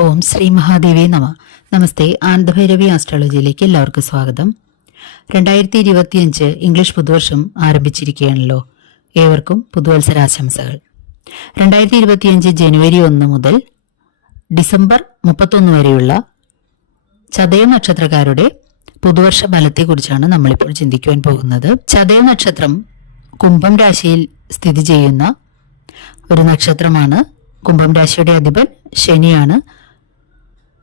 ഓം ശ്രീ മഹാദേവി നമ. നമസ്തേ ആനന്ദഭൈരവി ആസ്ട്രോളജിയിലേക്ക് എല്ലാവർക്കും സ്വാഗതം. രണ്ടായിരത്തി ഇരുപത്തിയഞ്ച് ഇംഗ്ലീഷ് പുതുവർഷം ആരംഭിച്ചിരിക്കുകയാണല്ലോ. ഏവർക്കും പുതുവത്സരാശംസകൾ. രണ്ടായിരത്തി ഇരുപത്തിയഞ്ച് ജനുവരി ഒന്ന് മുതൽ ഡിസംബർ മുപ്പത്തൊന്ന് വരെയുള്ള ചതയ നക്ഷത്രക്കാരുടെ പുതുവർഷ ഫലത്തെക്കുറിച്ചാണ് നമ്മളിപ്പോൾ ചിന്തിക്കുവാൻ പോകുന്നത്. ചതയ നക്ഷത്രം കുംഭം രാശിയിൽ സ്ഥിതി ചെയ്യുന്ന ഒരു നക്ഷത്രമാണ്. കുംഭം രാശിയുടെ അധിപൻ ശനിയാണ്.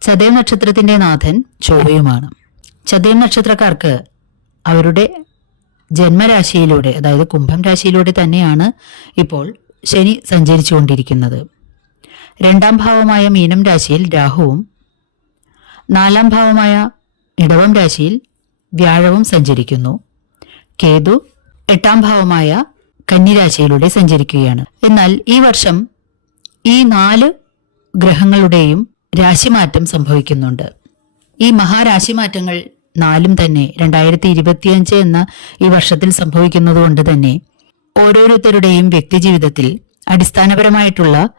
ചതയം നക്ഷത്രത്തിന്റെ നാഥൻ ചൊവ്വയുമാണ്. ചതയം നക്ഷത്രക്കാർക്ക് അവരുടെ ജന്മരാശിയിലൂടെ അതായത് കുംഭം രാശിയിലൂടെ തന്നെയാണ് ഇപ്പോൾ ശനി സഞ്ചരിച്ചുകൊണ്ടിരിക്കുന്നത്. രണ്ടാം ഭാവമായ മീനം രാശിയിൽ രാഹുവും നാലാം ഭാവമായ ഇടവം രാശിയിൽ വ്യാഴവും സഞ്ചരിക്കുന്നു. കേതു എട്ടാം ഭാവമായ കന്നിരാശിയിലൂടെ സഞ്ചരിക്കുകയാണ്. എന്നാൽ ഈ വർഷം ഈ നാല് ഗ്രഹങ്ങളുടെയും രാശിമാറ്റം സംഭവിക്കുന്നുണ്ട്. ഈ മഹാരാശിമാറ്റങ്ങൾ നാലും തന്നെ രണ്ടായിരത്തി ഇരുപത്തിയഞ്ച് എന്ന ഈ വർഷത്തിൽ സംഭവിക്കുന്നതുകൊണ്ട് തന്നെ ഓരോരുത്തരുടെയും വ്യക്തിജീവിതത്തിൽ അടിസ്ഥാനപരമായിട്ടുള്ള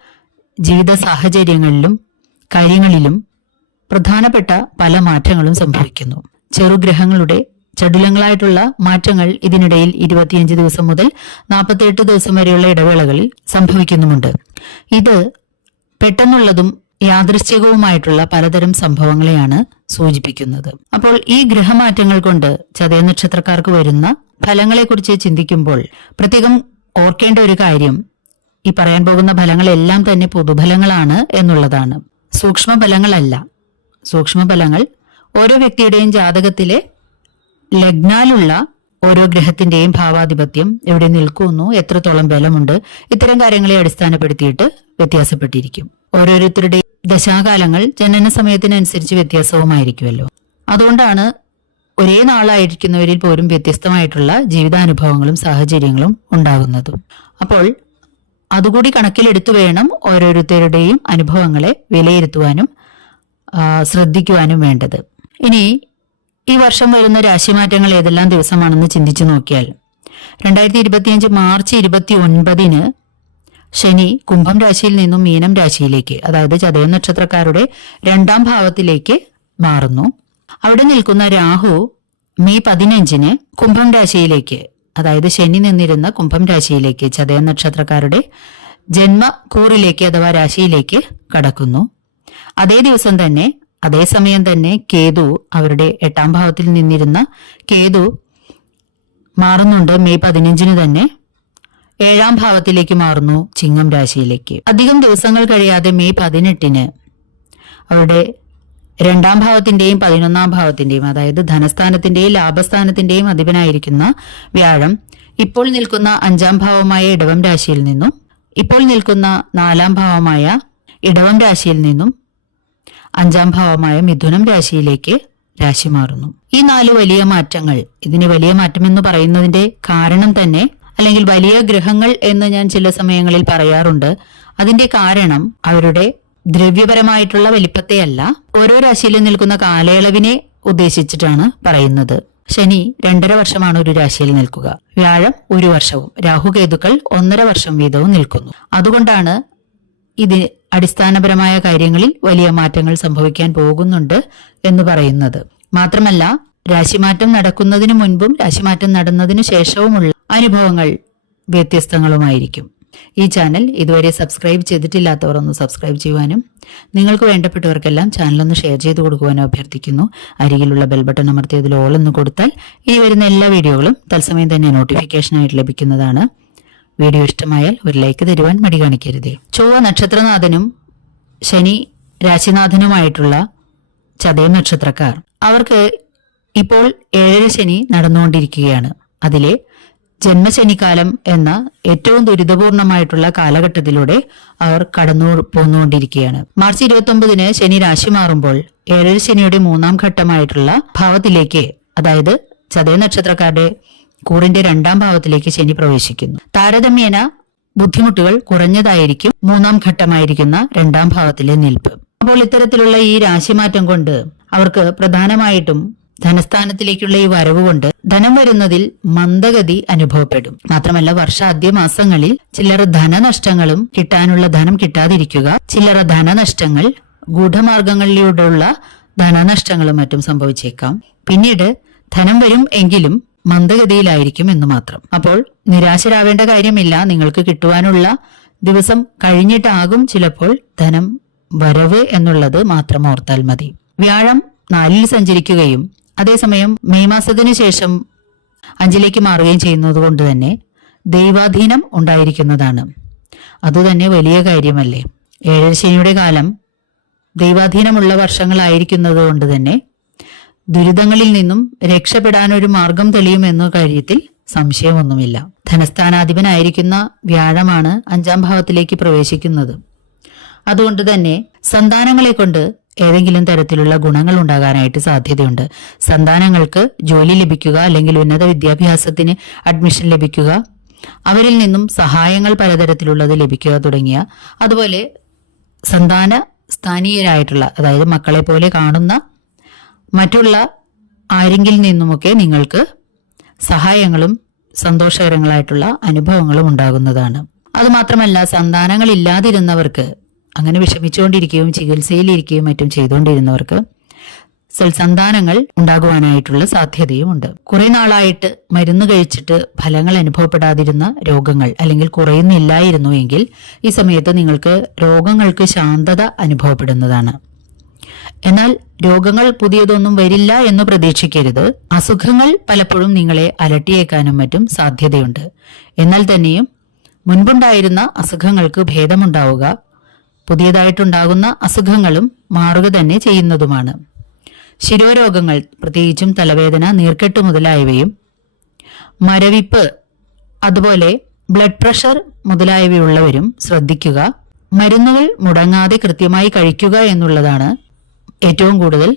ജീവിത സാഹചര്യങ്ങളിലും കാര്യങ്ങളിലും പ്രധാനപ്പെട്ട പല മാറ്റങ്ങളും സംഭവിക്കുന്നു. ചെറുഗ്രഹങ്ങളുടെ ചടുലങ്ങളായിട്ടുള്ള മാറ്റങ്ങൾ ഇതിനിടയിൽ ഇരുപത്തിയഞ്ച് ദിവസം മുതൽ നാൽപ്പത്തിയെട്ട് ദിവസം വരെയുള്ള ഇടവേളകളിൽ സംഭവിക്കുന്നുമുണ്ട്. ഇത് പെട്ടെന്നുള്ളതും യാദൃശ്ചികവുമായിട്ടുള്ള പലതരം സംഭവങ്ങളെയാണ് സൂചിപ്പിക്കുന്നത്. അപ്പോൾ ഈ ഗ്രഹമാറ്റങ്ങൾ കൊണ്ട് ചതയ നക്ഷത്രക്കാർക്ക് വരുന്ന ഫലങ്ങളെക്കുറിച്ച് ചിന്തിക്കുമ്പോൾ പ്രത്യേകം ഓർക്കേണ്ട ഒരു കാര്യം ഈ പറയാൻ പോകുന്ന ഫലങ്ങളെല്ലാം തന്നെ പൊതുഫലങ്ങളാണ് എന്നുള്ളതാണ്. സൂക്ഷ്മ ഫലങ്ങളല്ല സൂക്ഷ്മ ഫലങ്ങൾ ഓരോ വ്യക്തിയുടെയും ജാതകത്തിലെ ലഗ്നാലുള്ള ഓരോ ഗ്രഹത്തിന്റെയും ഭാവാധിപത്യം എവിടെ നിൽക്കുന്നു എത്രത്തോളം ബലമുണ്ട് ഇത്തരം കാര്യങ്ങളെ അടിസ്ഥാനപ്പെടുത്തിയിട്ട് വ്യത്യാസപ്പെട്ടിരിക്കും. ഓരോരുത്തരുടെയും ദശാകാലങ്ങൾ ജനന സമയത്തിനനുസരിച്ച് വ്യത്യാസവുമായിരിക്കുമല്ലോ. അതുകൊണ്ടാണ് ഒരേ നാളായിരിക്കുന്നവരിൽ പോലും വ്യത്യസ്തമായിട്ടുള്ള ജീവിതാനുഭവങ്ങളും സാഹചര്യങ്ങളും ഉണ്ടാകുന്നതും. അപ്പോൾ അതുകൂടി കണക്കിലെടുത്തു വേണം ഓരോരുത്തരുടെയും അനുഭവങ്ങളെ വിലയിരുത്തുവാനും ശ്രദ്ധിക്കുവാനും വേണ്ടത്. ഇനി ഈ വർഷം വരുന്ന രാശിമാറ്റങ്ങൾ ഏതെല്ലാം ദിവസമാണെന്ന് ചിന്തിച്ചു നോക്കിയാൽ രണ്ടായിരത്തി ഇരുപത്തിയഞ്ച് മാർച്ച് ഇരുപത്തി ഒൻപതിന് ശനി കുംഭം രാശിയിൽ നിന്നും മീനം രാശിയിലേക്ക് അതായത് ചതയ നക്ഷത്രക്കാരുടെ രണ്ടാം ഭാവത്തിലേക്ക് മാറുന്നു. അവിടെ നിൽക്കുന്ന രാഹു മെയ് പതിനഞ്ചിന് കുംഭം രാശിയിലേക്ക് അതായത് ശനി നിന്നിരുന്ന കുംഭം രാശിയിലേക്ക് ചതയ നക്ഷത്രക്കാരുടെ ജന്മക്കൂറിലേക്ക് അഥവാ രാശിയിലേക്ക് കടക്കുന്നു. അതേ ദിവസം തന്നെ അതേസമയം തന്നെ കേതു അവരുടെ എട്ടാം ഭാവത്തിൽ നിന്നിരുന്ന കേതു മാറുന്നുണ്ട്. മെയ് പതിനഞ്ചിന് തന്നെ ഏഴാം ഭാവത്തിലേക്ക് മാറുന്നു ചിങ്ങം രാശിയിലേക്ക്. അധികം ദിവസങ്ങൾ കഴിയാതെ മെയ് പതിനെട്ടിന് അവരുടെ രണ്ടാം ഭാവത്തിന്റെയും പതിനൊന്നാം ഭാവത്തിന്റെയും അതായത് ധനസ്ഥാനത്തിന്റെയും ലാഭസ്ഥാനത്തിന്റെയും അധിപനായിരിക്കുന്ന വ്യാഴം ഇപ്പോൾ നിൽക്കുന്ന അഞ്ചാം ഭാവമായ ഇടവം രാശിയിൽ നിന്നും ഇപ്പോൾ നിൽക്കുന്ന നാലാം ഭാവമായ ഇടവം രാശിയിൽ നിന്നും അഞ്ചാം ഭാവമായ മിഥുനം രാശിയിലേക്ക് രാശി മാറുന്നു. ഈ നാല് വലിയ മാറ്റങ്ങൾ ഇതിന് വലിയ മാറ്റം എന്ന് പറയുന്നതിന്റെ കാരണം തന്നെ അല്ലെങ്കിൽ വലിയ ഗ്രഹങ്ങൾ എന്ന് ഞാൻ ചില സമയങ്ങളിൽ പറയാറുണ്ട്. അതിന്റെ കാരണം അവരുടെ ദ്രവ്യപരമായിട്ടുള്ള വലിപ്പത്തെയല്ല ഓരോ രാശിയിലും നിൽക്കുന്ന കാലയളവിനെ ഉദ്ദേശിച്ചിട്ടാണ് പറയുന്നത്. ശനി രണ്ടര വർഷമാണ് ഒരു രാശിയിൽ നിൽക്കുക. വ്യാഴം ഒരു വർഷവും. രാഹുകേതുക്കൾ ഒന്നര വർഷം വീതവും നിൽക്കുന്നു. അതുകൊണ്ടാണ് ഇത് അടിസ്ഥാനപരമായ കാര്യങ്ങളിൽ വലിയ മാറ്റങ്ങൾ സംഭവിക്കാൻ പോകുന്നുണ്ട് എന്ന് പറയുന്നത്. മാത്രമല്ല രാശിമാറ്റം നടക്കുന്നതിന് മുൻപും രാശിമാറ്റം നടന്നതിനു ശേഷവുമുള്ള അനുഭവങ്ങൾ വ്യത്യസ്തങ്ങളുമായിരിക്കും. ഈ ചാനൽ ഇതുവരെ സബ്സ്ക്രൈബ് ചെയ്തിട്ടില്ലാത്തവർ ഒന്ന് സബ്സ്ക്രൈബ് ചെയ്യുവാനും നിങ്ങൾക്ക് വേണ്ടപ്പെട്ടവർക്കെല്ലാം ചാനൽ ഒന്ന് ഷെയർ ചെയ്ത് കൊടുക്കുവാനും അഭ്യർത്ഥിക്കുന്നു. അരികിലുള്ള ബെൽ ബട്ടൺ അമർത്തി അതിൽ ഓൾ എന്ന് കൊടുത്താൽ ഈ വരുന്ന എല്ലാ വീഡിയോകളും തത്സമയം തന്നെ നോട്ടിഫിക്കേഷനായിട്ട് ലഭിക്കുന്നതാണ്. വീഡിയോ ഇഷ്ടമായാൽ ഒരു ലൈക്ക് തരുവാൻ മടി കാണിക്കരുത്. ചൊവ്വ നക്ഷത്രനാഥനും ശനി രാശിനാഥനുമായിട്ടുള്ള ചതയം നക്ഷത്രക്കാർ. അവർക്ക് ഇപ്പോൾ ഏഴര ശനി നടന്നുകൊണ്ടിരിക്കുകയാണ്. അതിലെ ജന്മശനിക്കാലം എന്ന ഏറ്റവും ദുരിതപൂർണമായിട്ടുള്ള കാലഘട്ടത്തിലൂടെ അവർ കടന്നു പോന്നുകൊണ്ടിരിക്കുകയാണ്. മാർച്ച് ഇരുപത്തി ഒമ്പതിന് ശനി രാശി മാറുമ്പോൾ ഏഴര ശനിയുടെ മൂന്നാം ഘട്ടമായിട്ടുള്ള ഭാവത്തിലേക്ക് അതായത് ചതയ നക്ഷത്രക്കാരുടെ കൂറിന്റെ രണ്ടാം ഭാവത്തിലേക്ക് ശനി പ്രവേശിക്കുന്നു. താരതമ്യേന ബുദ്ധിമുട്ടുകൾ കുറഞ്ഞതായിരിക്കും. മൂന്നാം ഘട്ടമായിരിക്കുന്ന രണ്ടാം ഭാവത്തിലെ നിൽപ്പ്. അപ്പോൾ ഇത്തരത്തിലുള്ള ഈ രാശിമാറ്റം കൊണ്ട് അവർക്ക് പ്രധാനമായിട്ടും ധനസ്ഥാനത്തിലേക്കുള്ള ഈ വരവ് കൊണ്ട് ധനം വരുന്നതിൽ മന്ദഗതി അനുഭവപ്പെടും. മാത്രമല്ല വർഷാദ്യ മാസങ്ങളിൽ ചില്ലറ ധനനഷ്ടങ്ങളും കിട്ടാനുള്ള ധനം കിട്ടാതിരിക്കുക ചില്ലറ ധനനഷ്ടങ്ങൾ ഗൂഢമാർഗങ്ങളിലൂടെയുള്ള ധനനഷ്ടങ്ങളും മറ്റും സംഭവിച്ചേക്കാം. പിന്നീട് ധനം വരും എങ്കിലും മന്ദഗതിയിലായിരിക്കും എന്ന് മാത്രം. അപ്പോൾ നിരാശരാവേണ്ട കാര്യമില്ല. നിങ്ങൾക്ക് കിട്ടുവാനുള്ള ദിവസം കഴിഞ്ഞിട്ടാകും ചിലപ്പോൾ ധനം വരവ് എന്നുള്ളത് മാത്രം ഓർത്താൽ മതി. വ്യാഴം നാലിൽ സഞ്ചരിക്കുകയും അതേസമയം മെയ് മാസത്തിനു ശേഷം അഞ്ചിലേക്ക് മാറുകയും ചെയ്യുന്നത് കൊണ്ട് തന്നെ ദൈവാധീനം ഉണ്ടായിരിക്കുന്നതാണ്. അതുതന്നെ വലിയ കാര്യമല്ലേ. ഏഴര ശനിയുടെ കാലം ദൈവാധീനമുള്ള വർഷങ്ങളായിരിക്കുന്നത് കൊണ്ട് തന്നെ ദുരിതങ്ങളിൽ നിന്നും രക്ഷപ്പെടാനൊരു മാർഗം തെളിയുമെന്ന കാര്യത്തിൽ സംശയമൊന്നുമില്ല. ധനസ്ഥാനാധിപനായിരിക്കുന്ന വ്യാഴമാണ് അഞ്ചാം ഭാവത്തിലേക്ക് പ്രവേശിക്കുന്നത്. അതുകൊണ്ട് തന്നെ സന്താനങ്ങളെ കൊണ്ട് ഏതെങ്കിലും തരത്തിലുള്ള ഗുണങ്ങൾ ഉണ്ടാകാനായിട്ട് സാധ്യതയുണ്ട്. സന്താനങ്ങൾക്ക് ജോലി ലഭിക്കുക അല്ലെങ്കിൽ ഉന്നത വിദ്യാഭ്യാസത്തിന് അഡ്മിഷൻ ലഭിക്കുക അവരിൽ നിന്നും സഹായങ്ങൾ പലതരത്തിലുള്ളത് ലഭിക്കുക തുടങ്ങിയ അതുപോലെ സന്താന സ്ഥാനീയരായിട്ടുള്ള അതായത് മക്കളെ പോലെ കാണുന്ന മറ്റുള്ള ആരെങ്കിൽ നിന്നുമൊക്കെ നിങ്ങൾക്ക് സഹായങ്ങളും സന്തോഷകരങ്ങളായിട്ടുള്ള അനുഭവങ്ങളും ഉണ്ടാകുന്നതാണ്. അതുമാത്രമല്ല സന്താനങ്ങൾ ഇല്ലാതിരുന്നവർക്ക് അങ്ങനെ വിഷമിച്ചുകൊണ്ടിരിക്കുകയും ചികിത്സയിലിരിക്കുകയും മറ്റും ചെയ്തുകൊണ്ടിരുന്നവർക്ക് സൽസന്താനങ്ങൾ ഉണ്ടാകുവാനായിട്ടുള്ള സാധ്യതയുമുണ്ട്. കുറെ നാളായിട്ട് മരുന്ന് കഴിച്ചിട്ട് ഫലങ്ങൾ അനുഭവപ്പെടാതിരുന്ന രോഗങ്ങൾ അല്ലെങ്കിൽ കുറയുന്നില്ലായിരുന്നു എങ്കിൽ ഈ സമയത്ത് നിങ്ങൾക്ക് രോഗങ്ങൾക്ക് ശാന്തത അനുഭവപ്പെടുന്നതാണ്. എന്നാൽ രോഗങ്ങൾ പുതിയതൊന്നും വരില്ല എന്ന് പ്രതീക്ഷിക്കരുത്. അസുഖങ്ങൾ പലപ്പോഴും നിങ്ങളെ അലട്ടിയേക്കാനും മറ്റും സാധ്യതയുണ്ട്. എന്നാൽ തന്നെയും മുൻപുണ്ടായിരുന്ന അസുഖങ്ങൾക്ക് ഭേദമുണ്ടാവുക പുതിയതായിട്ടുണ്ടാകുന്ന അസുഖങ്ങളും മാറുക തന്നെ ചെയ്യുന്നതുമാണ്. ശിരോരോഗങ്ങൾ പ്രത്യേകിച്ചും തലവേദന നീർക്കെട്ട് മുതലായവയും മരവിപ്പ് അതുപോലെ ബ്ലഡ് പ്രഷർ മുതലായവയുള്ളവരും ശ്രദ്ധിക്കുക. മരുന്നുകൾ മുടങ്ങാതെ കൃത്യമായി കഴിക്കുക എന്നുള്ളതാണ് ഏറ്റവും കൂടുതൽ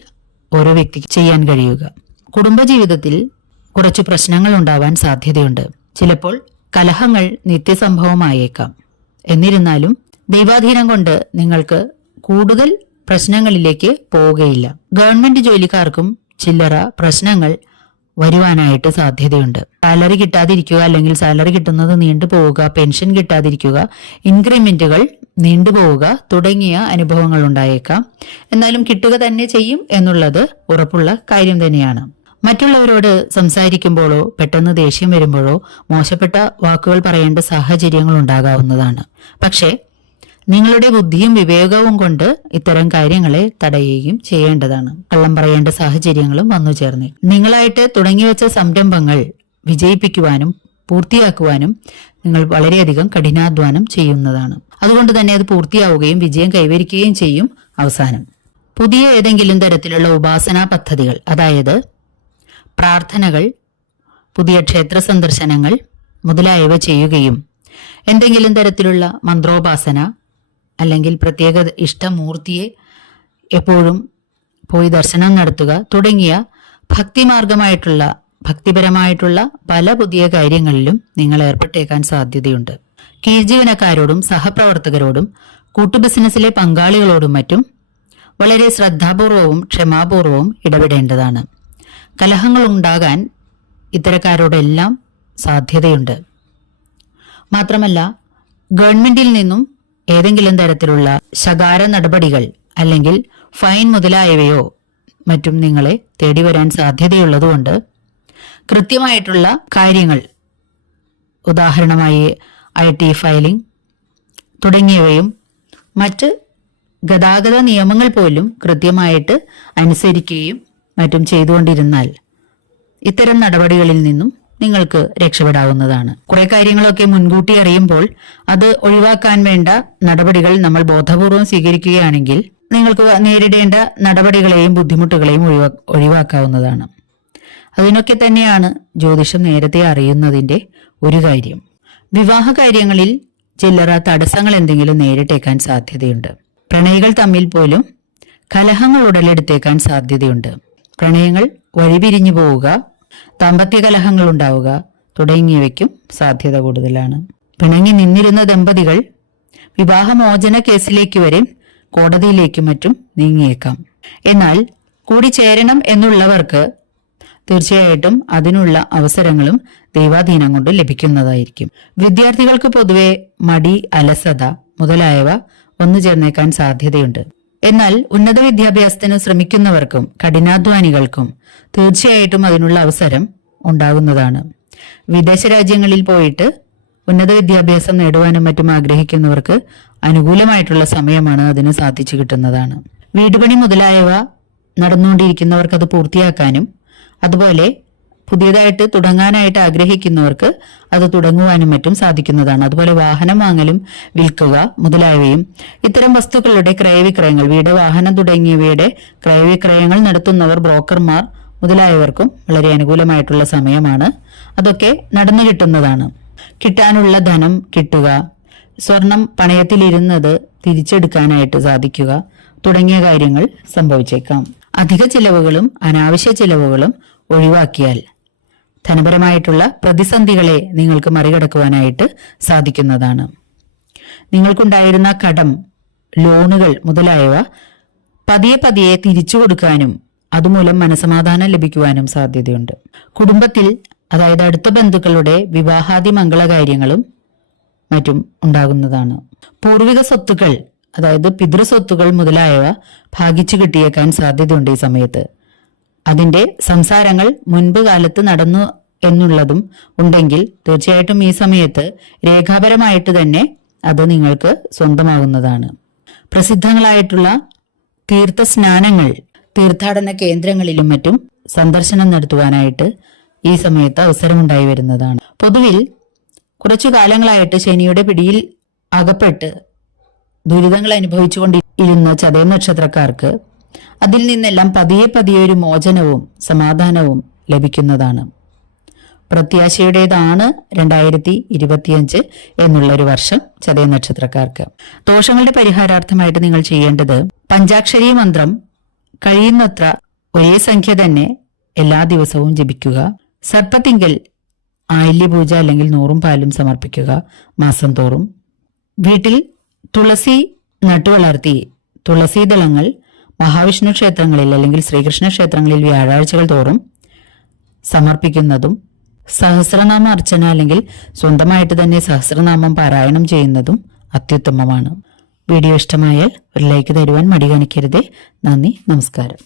ഓരോ വ്യക്തിക്ക് ചെയ്യാൻ കഴിയുക. കുടുംബജീവിതത്തിൽ കുറച്ച് പ്രശ്നങ്ങൾ ഉണ്ടാവാൻ സാധ്യതയുണ്ട്. ചിലപ്പോൾ കലഹങ്ങൾ നിത്യസംഭവമായേക്കാം. എന്നിരുന്നാലും ദൈവാധീനം കൊണ്ട് നിങ്ങൾക്ക് കൂടുതൽ പ്രശ്നങ്ങളിലേക്ക് പോവുകയില്ല. ഗവൺമെന്റ് ജോലിക്കാർക്കും ചില്ലറ പ്രശ്നങ്ങൾ വരുവാനായിട്ട് സാധ്യതയുണ്ട്. സാലറി കിട്ടാതിരിക്കുക അല്ലെങ്കിൽ സാലറി കിട്ടുന്നത് നീണ്ടുപോവുക പെൻഷൻ കിട്ടാതിരിക്കുക ഇൻക്രിമെന്റുകൾ നീണ്ടുപോവുക തുടങ്ങിയ അനുഭവങ്ങൾ ഉണ്ടായേക്കാം. എന്നാലും കിട്ടുക തന്നെ ചെയ്യും എന്നുള്ളത് ഉറപ്പുള്ള കാര്യം തന്നെയാണ്. മറ്റുള്ളവരോട് സംസാരിക്കുമ്പോഴോ പെട്ടെന്ന് ദേഷ്യം വരുമ്പോഴോ മോശപ്പെട്ട വാക്കുകൾ പറയേണ്ട സാഹചര്യങ്ങൾ ഉണ്ടാകാവുന്നതാണ്. പക്ഷേ നിങ്ങളുടെ ബുദ്ധിയും വിവേകവും കൊണ്ട് ഇത്തരം കാര്യങ്ങളെ തടയുകയും ചെയ്യേണ്ടതാണ്. കള്ളം പറയേണ്ട സാഹചര്യങ്ങളും വന്നു ചേർന്നു. നിങ്ങളായിട്ട് തുടങ്ങിവെച്ച സംരംഭങ്ങൾ വിജയിപ്പിക്കുവാനും പൂർത്തിയാക്കുവാനും നിങ്ങൾ വളരെയധികം കഠിനാധ്വാനം ചെയ്യുന്നതാണ്. അതുകൊണ്ട് തന്നെ അത് പൂർത്തിയാവുകയും വിജയം കൈവരിക്കുകയും ചെയ്യും അവസാനം. പുതിയ ഏതെങ്കിലും തരത്തിലുള്ള ഉപാസനാ പദ്ധതികൾ അതായത് പ്രാർത്ഥനകൾ പുതിയ ക്ഷേത്ര സന്ദർശനങ്ങൾ മുതലായവ ചെയ്യുകയും എന്തെങ്കിലും തരത്തിലുള്ള മന്ത്രോപാസന അല്ലെങ്കിൽ പ്രത്യേക ഇഷ്ടമൂർത്തിയെ എപ്പോഴും പോയി ദർശനം നടത്തുക തുടങ്ങിയ ഭക്തിമാർഗമായിട്ടുള്ള ഭക്തിപരമായിട്ടുള്ള പല പുതിയ കാര്യങ്ങളിലും നിങ്ങൾ ഏർപ്പെട്ടേക്കാൻ സാധ്യതയുണ്ട്. കീഴ്ജീവനക്കാരോടും സഹപ്രവർത്തകരോടും കൂട്ടു ബിസിനസ്സിലെ പങ്കാളികളോടും മറ്റും വളരെ ശ്രദ്ധാപൂർവവും ക്ഷമാപൂർവവും ഇടപെടേണ്ടതാണ്. കലഹങ്ങൾ ഉണ്ടാകാൻ ഇത്തരക്കാരോടെല്ലാം സാധ്യതയുണ്ട്. മാത്രമല്ല ഗവൺമെന്റിൽ നിന്നും ഏതെങ്കിലും തരത്തിലുള്ള ശകാര നടപടികൾ അല്ലെങ്കിൽ ഫൈൻ മുതലായവയോ മറ്റും നിങ്ങളെ തേടി വരാൻ സാധ്യതയുള്ളതുകൊണ്ട് കൃത്യമായിട്ടുള്ള കാര്യങ്ങൾ ഉദാഹരണമായി ഐ ടി ഫയലിംഗ് തുടങ്ങിയവയും മറ്റ് ഗതാഗത നിയമങ്ങൾ പോലും കൃത്യമായിട്ട് അനുസരിക്കുകയും മറ്റും ചെയ്തുകൊണ്ടിരുന്നാൽ ഇത്തരം നടപടികളിൽ നിന്നും നിങ്ങൾക്ക് രക്ഷപ്പെടാവുന്നതാണ്. കുറെ കാര്യങ്ങളൊക്കെ മുൻകൂട്ടി അറിയുമ്പോൾ അത് ഒഴിവാക്കാൻ വേണ്ട നടപടികൾ നമ്മൾ ബോധപൂർവം സ്വീകരിക്കുകയാണെങ്കിൽ നിങ്ങൾക്ക് നേരിടേണ്ട നടപടികളെയും ബുദ്ധിമുട്ടുകളെയും ഒഴിവാ ഒഴിവാക്കാവുന്നതാണ്. അതിനൊക്കെ തന്നെയാണ് ജ്യോതിഷം നേരത്തെ അറിയുന്നതിന്റെ ഒരു കാര്യം. വിവാഹ കാര്യങ്ങളിൽ ചില്ലറ തടസ്സങ്ങൾ എന്തെങ്കിലും നേരിട്ടേക്കാൻ സാധ്യതയുണ്ട്. പ്രണയികൾ തമ്മിൽ പോലും കലഹങ്ങൾ ഉടലെടുത്തേക്കാൻ സാധ്യതയുണ്ട്. പ്രണയങ്ങൾ വഴിപിരിഞ്ഞു പോവുക ദാമ്പത്യ കലഹങ്ങൾ ഉണ്ടാവുക തുടങ്ങിയവയ്ക്കും സാധ്യത കൂടുതലാണ്. പിണങ്ങി നിന്നിരുന്ന ദമ്പതികൾ വിവാഹമോചന കേസിലേക്ക് വരെ കോടതിയിലേക്കും മറ്റും നീങ്ങിയേക്കാം. എന്നാൽ കൂടി ചേരണം എന്നുള്ളവർക്ക് തീർച്ചയായിട്ടും അതിനുള്ള അവസരങ്ങളും ദൈവാധീനം കൊണ്ട് ലഭിക്കുന്നതായിരിക്കും. വിദ്യാർത്ഥികൾക്ക് പൊതുവെ മടി അലസത മുതലായവ ഒന്നു ചേർന്നേക്കാൻ സാധ്യതയുണ്ട്. എന്നാൽ ഉന്നത വിദ്യാഭ്യാസത്തിന് ശ്രമിക്കുന്നവർക്കും കഠിനാധ്വാനികൾക്കും തീർച്ചയായിട്ടും അതിനുള്ള അവസരം ഉണ്ടാകുന്നതാണ്. വിദേശ രാജ്യങ്ങളിൽ പോയിട്ട് ഉന്നത വിദ്യാഭ്യാസം നേടുവാനും മറ്റും ആഗ്രഹിക്കുന്നവർക്ക് അനുകൂലമായിട്ടുള്ള സമയമാണ് അതിന് സാധിച്ചു കിട്ടുന്നതാണ്. വീടുപണി മുതലായവ നടന്നുകൊണ്ടിരിക്കുന്നവർക്ക് അത് പൂർത്തിയാക്കാനും അതുപോലെ പുതിയതായിട്ട് തുടങ്ങാനായിട്ട് ആഗ്രഹിക്കുന്നവർക്ക് അത് തുടങ്ങുവാനും മറ്റും സാധിക്കുന്നതാണ്. അതുപോലെ വാഹനം വാങ്ങലും വിൽക്കുക മുതലായവയും ഇത്തരം വസ്തുക്കളുടെ ക്രയവിക്രയങ്ങൾ വീട് വാഹനം തുടങ്ങിയവയുടെ ക്രയവിക്രയങ്ങൾ നടത്തുന്നവർ ബ്രോക്കർമാർ മുതലായവർക്കും വളരെ അനുകൂലമായിട്ടുള്ള സമയമാണ്. അതൊക്കെ നടന്നു കിട്ടുന്നതാണ്. കിട്ടാനുള്ള ധനം കിട്ടുക സ്വർണം പണയത്തിലിരുന്നത് തിരിച്ചെടുക്കാനായിട്ട് സാധിക്കുക തുടങ്ങിയ കാര്യങ്ങൾ സംഭവിച്ചേക്കാം. അധിക ചിലവുകളും അനാവശ്യ ചിലവുകളും ഒഴിവാക്കിയാൽ ധനപരമായിട്ടുള്ള പ്രതിസന്ധികളെ നിങ്ങൾക്ക് മറികടക്കുവാനായിട്ട് സാധിക്കുന്നതാണ്. നിങ്ങൾക്കുണ്ടായിരുന്ന കടം ലോണുകൾ മുതലായവ പതിയെ പതിയെ തിരിച്ചു കൊടുക്കാനും അതുമൂലം മനസമാധാനം ലഭിക്കുവാനും സാധ്യതയുണ്ട്. കുടുംബത്തിൽ അതായത് അടുത്ത ബന്ധുക്കളുടെ വിവാഹാദി മംഗളകാര്യങ്ങളും മറ്റും ഉണ്ടാകുന്നതാണ്. പൂർവിക സ്വത്തുക്കൾ അതായത് പിതൃസ്വത്തുകൾ മുതലായവ ഭാഗിച്ചു കിട്ടിയേക്കാൻ സാധ്യതയുണ്ട് ഈ സമയത്ത്. അതിന്റെ സംസാരങ്ങൾ മുൻപ് കാലത്ത് നടന്നു എന്നുള്ളതും ഉണ്ടെങ്കിൽ തീർച്ചയായിട്ടും ഈ സമയത്ത് രേഖാപരമായിട്ട് തന്നെ അത് നിങ്ങൾക്ക് സ്വന്തമാകുന്നതാണ്. പ്രസിദ്ധങ്ങളായിട്ടുള്ള തീർത്ഥ സ്നാനങ്ങൾ തീർത്ഥാടന കേന്ദ്രങ്ങളിലും മറ്റും സന്ദർശനം നടത്തുവാനായിട്ട് ഈ സമയത്ത് അവസരമുണ്ടായി വരുന്നതാണ്. പൊതുവിൽ കുറച്ചു കാലങ്ങളായിട്ട് ശനിയുടെ പിടിയിൽ അകപ്പെട്ട് ദുരിതങ്ങൾ അനുഭവിച്ചുകൊണ്ടിരുന്ന ചതയ നക്ഷത്രക്കാർക്ക് അതിൽ നിന്നെല്ലാം പതിയെ പതിയെ ഒരു മോചനവും സമാധാനവും ലഭിക്കുന്നതാണ്. പ്രത്യാശയുടേതാണ് രണ്ടായിരത്തി ഇരുപത്തിയഞ്ച് എന്നുള്ള ഒരു വർഷം ചതയ നക്ഷത്രക്കാർക്ക്. ദോഷങ്ങളുടെ പരിഹാരാർത്ഥമായിട്ട് നിങ്ങൾ ചെയ്യേണ്ടത് പഞ്ചാക്ഷരി മന്ത്രം കഴിയുന്നത്ര ഒരേ സംഖ്യ തന്നെ എല്ലാ ദിവസവും ജപിക്കുക. സർപ്പത്തിങ്കൽ ആയില്യപൂജ അല്ലെങ്കിൽ നൂറും പാലും സമർപ്പിക്കുക മാസം തോറും. വീട്ടിൽ തുളസി നട്ടുവളർത്തി തുളസി ദളങ്ങൾ മഹാവിഷ്ണു ക്ഷേത്രങ്ങളിൽ അല്ലെങ്കിൽ ശ്രീകൃഷ്ണ ക്ഷേത്രങ്ങളിൽ വ്യാഴാഴ്ചകൾ തോറും സമർപ്പിക്കുന്നതും സഹസ്രനാമ അർച്ചന അല്ലെങ്കിൽ സ്വന്തമായിട്ട് തന്നെ സഹസ്രനാമം പാരായണം ചെയ്യുന്നതും അത്യുത്തമമാണ്. വീഡിയോ ഇഷ്ടമായാൽ ഒരു ലൈക്ക് തരുവാൻ മടി കാണിക്കരുതേ. നന്ദി നമസ്കാരം.